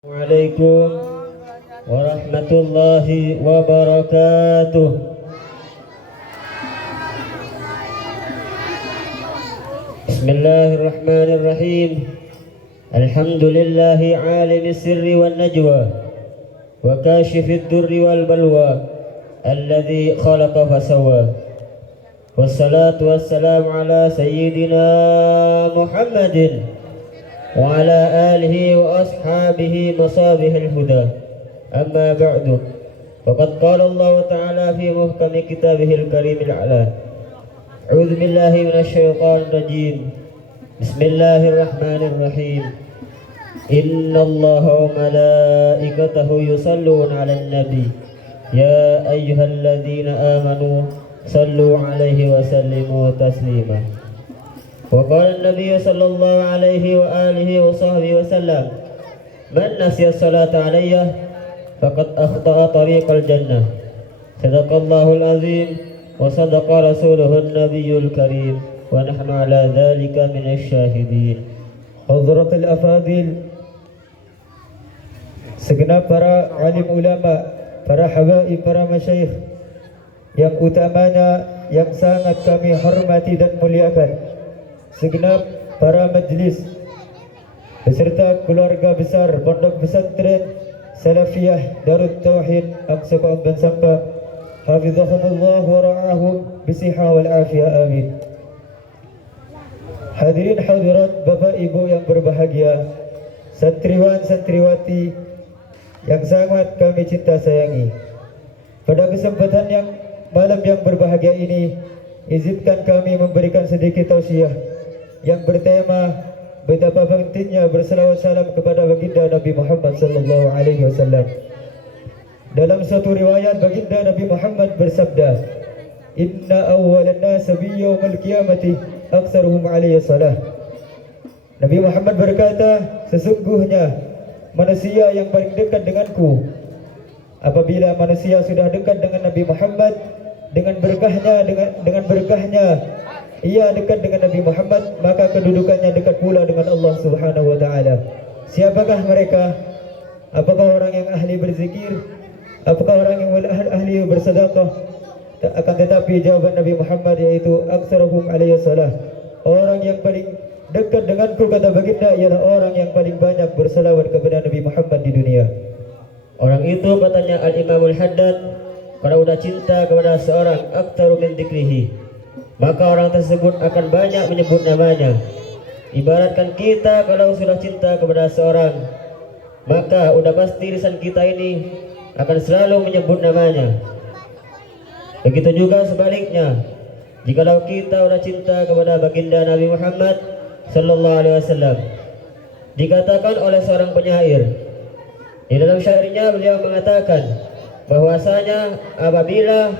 Assalamualaikum warahmatullahi wabarakatuh. Bismillahirrahmanirrahim. Alhamdulillahi alimis sirri wal najwa wa kashifid durri wal balwa alladzi khalaqa fasawwa. Wassalatu wassalamu ala sayyidina Muhammadin wa ala alihi wa ashabihi masabihil huda. Amma ba'du. Faqad qala Allah Ta'ala fi muhkami kitabihil karimil a'la. A'udzu billahi minasy syaithanir rajim. Bismillahirrahmanirrahim. Innallaha wa malaikatahu yusalluna 'alan nabi. Ya ayyuhalladzina amanu sallu 'alaihi wa sallimu taslima. وقال النبي صلى الله عليه وآله وصحبه وسلم من نسي الصلاة علي فقد أخطأ طريق الجنة. صدق الله العظيم وصدق رسوله النبي الكريم ونحن على ذلك من الشاهدين. حضرة الأفاضل, segenap para alim ulama, para habaib, para masyayikh yang utamanya yang sangat kami hormati dan muliakan, segenap para majlis beserta keluarga besar Pondok Pesantren Salafiyah Darut Tauhid Aksaka Amban Sampang, hafizahumullah wa ra'ahum bisiha wal afiyah, amin. Hadirin hadirat, Bapak Ibu yang berbahagia, santriwan santriwati yang sangat kami cinta sayangi, pada kesempatan yang malam yang berbahagia ini, izinkan kami memberikan sedikit tausiah yang bertema betapa pentingnya berselawat salam kepada baginda Nabi Muhammad sallallahu alaihi wasallam. Dalam suatu riwayat, baginda Nabi Muhammad bersabda, "Inna awwalan nas bi yaumil qiyamati aktsaruhum alaihi salah." Nabi Muhammad berkata, sesungguhnya manusia yang paling dekat denganku, apabila manusia sudah dekat dengan Nabi Muhammad, dengan berkahnya ia dekat dengan Nabi Muhammad, maka kedudukannya dekat pula dengan Allah Subhanahu wa taala. Siapakah mereka? Apakah orang yang ahli berzikir? Apakah orang yang ahli bersedekah? Akan tetapi jawaban Nabi Muhammad yaitu aktsaruhum alaihi salah. Orang yang paling dekat denganku, kata baginda, ialah orang yang paling banyak berselawat kepada Nabi Muhammad di dunia. Orang itu, katanya Al-Imamul Haddad, kalau udah cinta kepada seorang, aktsaru min dzikrihi, maka orang tersebut akan banyak menyebut namanya. Ibaratkan kita kalau sudah cinta kepada seorang, maka udah pasti lisan kita ini akan selalu menyebut namanya. Begitu juga sebaliknya, jikalau kita udah cinta kepada baginda Nabi Muhammad sallallahu alaihi wasallam, dikatakan oleh seorang penyair, di dalam syairnya beliau mengatakan bahwasanya apabila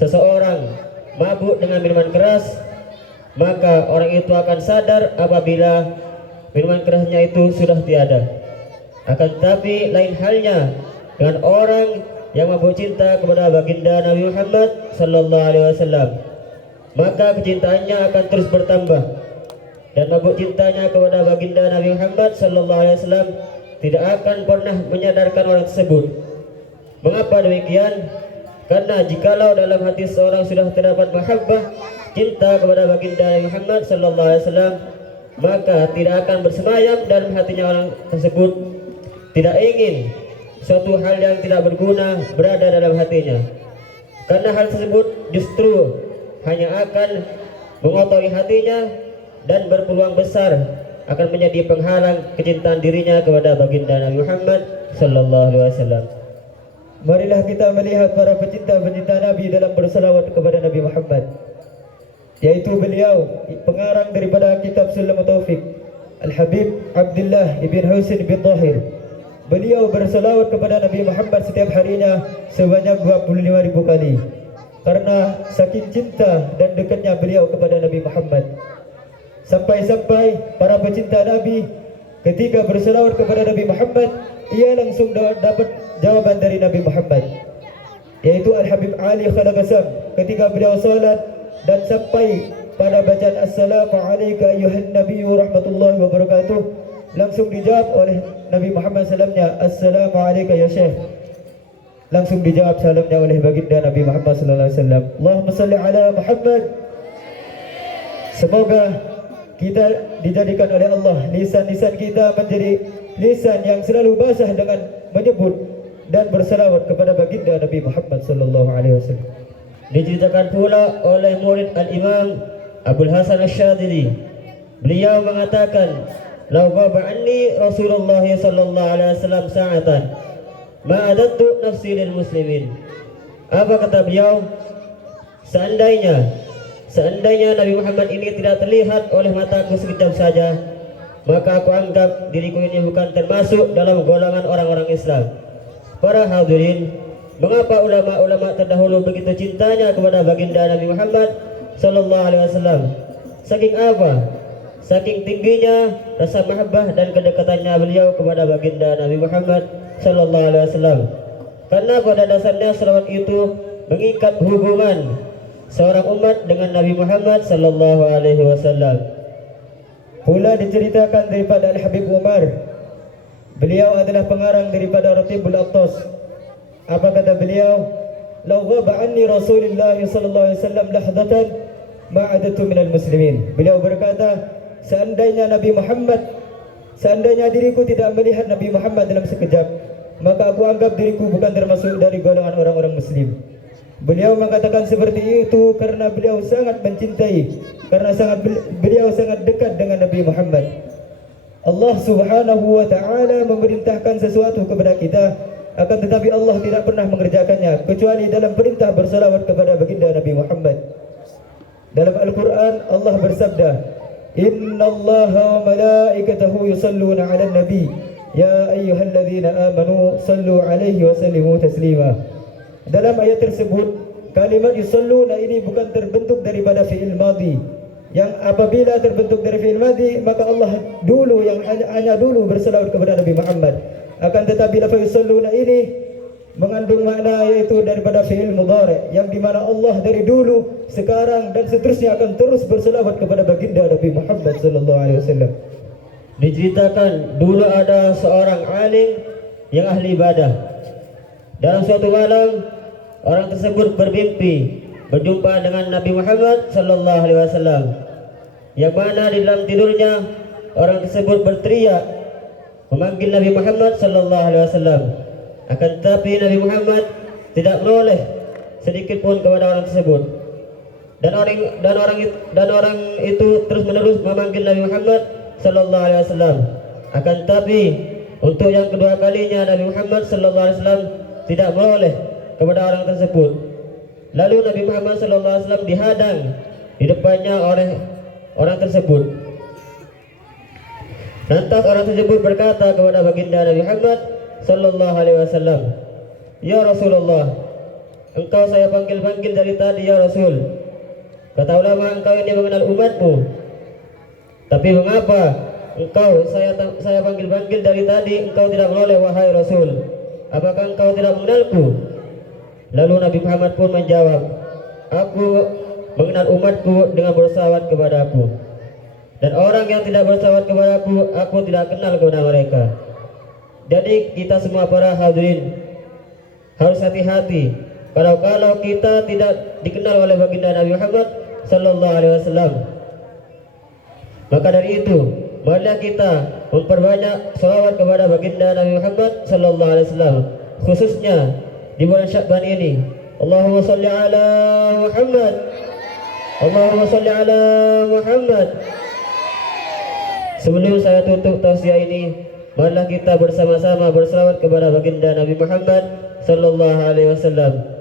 seseorang mabuk dengan minuman keras, maka orang itu akan sadar apabila minuman kerasnya itu sudah tiada. Akan tetapi lain halnya dengan orang yang mabuk cinta kepada baginda Nabi Muhammad sallallahu alaihi wasallam, maka kecintaannya akan terus bertambah, dan mabuk cintanya kepada baginda Nabi Muhammad sallallahu alaihi wasallam tidak akan pernah menyadarkan orang tersebut. Mengapa demikian? Karena jikalau dalam hati seorang sudah terdapat mahabbah, cinta kepada baginda Nabi Muhammad sallallahu alaihi wasallam, maka tidak akan bersemayam dalam hatinya orang tersebut, tidak ingin suatu hal yang tidak berguna berada dalam hatinya. Karena hal tersebut justru hanya akan mengotori hatinya dan berpeluang besar akan menjadi penghalang kecintaan dirinya kepada baginda Nabi Muhammad sallallahu alaihi wasallam. Marilah kita melihat para pecinta-pecinta Nabi dalam berselawat kepada Nabi Muhammad, yaitu beliau pengarang daripada kitab Sulam Taufik, Al-Habib Abdullah ibn Husain bin Tahir. Beliau berselawat kepada Nabi Muhammad setiap harinya sebanyak 25.000 kali, karena saking cinta dan dekatnya beliau kepada Nabi Muhammad. Sampai-sampai para pecinta Nabi ketika berselawat kepada Nabi Muhammad, ia langsung dapat jawaban dari Nabi Muhammad, yaitu Al-Habib Ali Khalaqasam, ketika beliau salat dan sampai pada bacaan Assalamu alayka ayyuhan nabiyyu rahmatullahi wabarakatuh, Langsung dijawab oleh Nabi Muhammad salamnya, Assalamualaikum ya Syekh. Langsung dijawab salamnya oleh baginda Nabi Muhammad sallallahu alaihi wasallam. Allahumma salli ala Muhammad. Semoga kita dijadikan oleh Allah lisan-lisan kita menjadi lisan yang selalu basah dengan menyebut dan berselawat kepada baginda Nabi Muhammad sallallahu alaihi wasallam. Diceritakan pula oleh murid Al-Imam Abdul Hasan Asy-Syadzili. Beliau mengatakan, "Lau ghaba anni Rasulullah sallallahu alaihi wasallam sa'atan, ma adattu nafsi lil muslimin." Apa kata beliau? Seandainya Nabi Muhammad ini tidak terlihat oleh mataku sekejap saja, maka aku anggap diriku ini bukan termasuk dalam golongan orang-orang Islam. Para hadirin, mengapa ulama-ulama terdahulu begitu cintanya kepada baginda Nabi Muhammad sallallahu alaihi wasallam? Saking apa? Saking tingginya rasa mahabbah dan kedekatannya beliau kepada baginda Nabi Muhammad sallallahu alaihi wasallam. Karena pada dasarnya selawat itu mengikat hubungan seorang umat dengan Nabi Muhammad sallallahu alaihi wasallam. Pula diceritakan daripada Al-Habib Umar, beliau adalah pengarang daripada Ratibul Attas. Apa kata beliau? "Lau ghaba anni Rasulullah sallallahu alaihi wasallam lahdatan ma adatu minal muslimin." Beliau berkata, seandainya diriku tidak melihat Nabi Muhammad dalam sekejap, maka aku anggap diriku bukan termasuk dari golongan orang-orang muslim. Beliau mengatakan seperti itu karena beliau sangat mencintai, beliau sangat dekat dengan Nabi Muhammad. Allah Subhanahu wa taala memerintahkan sesuatu kepada kita, akan tetapi Allah tidak pernah mengerjakannya kecuali dalam perintah bersalawat kepada baginda Nabi Muhammad. Dalam Al-Quran Allah bersabda, "Innallaha wa malaikatahu yusalluna 'alan nabi, ya ayyuhalladzina amanu sallu 'alaihi wa sallimu taslima." Dalam ayat tersebut, kalimat yusalluna ini bukan terbentuk daripada fi'il madhi. Yang apabila terbentuk dari fi'il madhi, maka Allah dulu yang hanya dulu bersalawat kepada Nabi Muhammad. Akan tetapi lafaz yusalluna ini mengandung makna yaitu daripada fi'il mudhari, yang dimana Allah dari dulu, sekarang dan seterusnya akan terus berselawat kepada baginda Nabi Muhammad sallallahu alaihi wasallam. Diceritakan dulu ada seorang alim yang ahli ibadah. Dalam suatu malam, orang tersebut bermimpi berjumpa dengan Nabi Muhammad sallallahu alaihi wasallam, yang mana di dalam tidurnya orang tersebut berteriak memanggil Nabi Muhammad sallallahu alaihi wasallam. Akan tetapi Nabi Muhammad tidak menoleh sedikit pun kepada orang tersebut. Dan orang itu terus-menerus memanggil Nabi Muhammad sallallahu alaihi wasallam. Akan tetapi untuk yang kedua kalinya Nabi Muhammad sallallahu alaihi wasallam tidak menoleh kepada orang tersebut. Lalu Nabi Muhammad sallallahu alaihi wasallam dihadang di depannya oleh orang tersebut. Lantas orang tersebut berkata kepada baginda Nabi Muhammad sallallahu alaihi wasallam, "Ya Rasulullah, engkau saya panggil-panggil dari tadi ya Rasul. Kata ulama engkau ini mengenal umatmu. Tapi mengapa engkau saya panggil-panggil dari tadi engkau tidak menoleh wahai Rasul? Apakah engkau tidak mengenalku?" Lalu Nabi Muhammad pun menjawab, "Aku mengenal umatku dengan bersalawat kepadaku. Dan orang yang tidak bersalawat kepadaku, aku tidak kenal kepada mereka." Jadi kita semua para hadirin harus hati-hati kalau kita tidak dikenal oleh baginda Nabi Muhammad sallallahu alaihi wasallam. Maka dari itu, marilah kita memperbanyak salawat kepada baginda Nabi Muhammad sallallahu alaihi wasallam, khususnya di bulan Sya'ban ini. Allahumma salli ala Muhammad. Allahumma salli ala Muhammad. Sebelum saya tutup tausiah ini, marilah kita bersama-sama berselawat kepada baginda Nabi Muhammad sallallahu alaihi wasallam.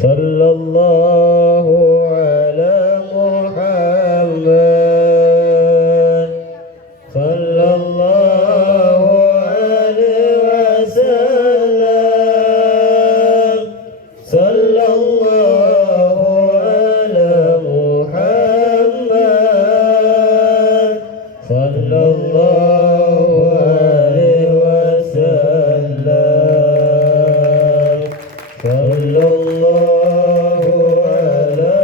Sallallahu ala Muhammad. Sallallahu alaihi wasallam. Sallallahu ala Muhammad. Sallallahu alaihi wasallam. Sallallahu ala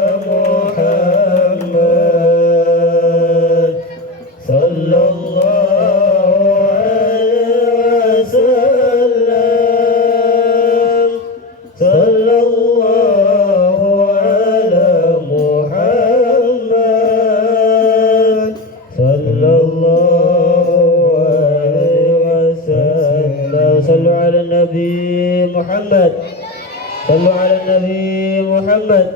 Nabi Muhammad. Sallu ala Nabi Muhammad.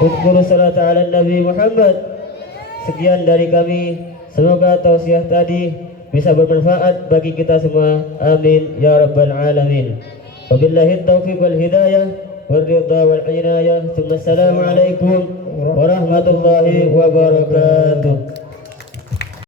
Udhkuru salat ala Nabi Muhammad. Sekian dari kami. Semoga tausiah tadi bisa bermanfaat bagi kita semua. Amin ya rabbal alamin. Wabillahi taufiq wal hidayah wal ridha wal inayah. Assalamualaikum warahmatullahi wabarakatuh.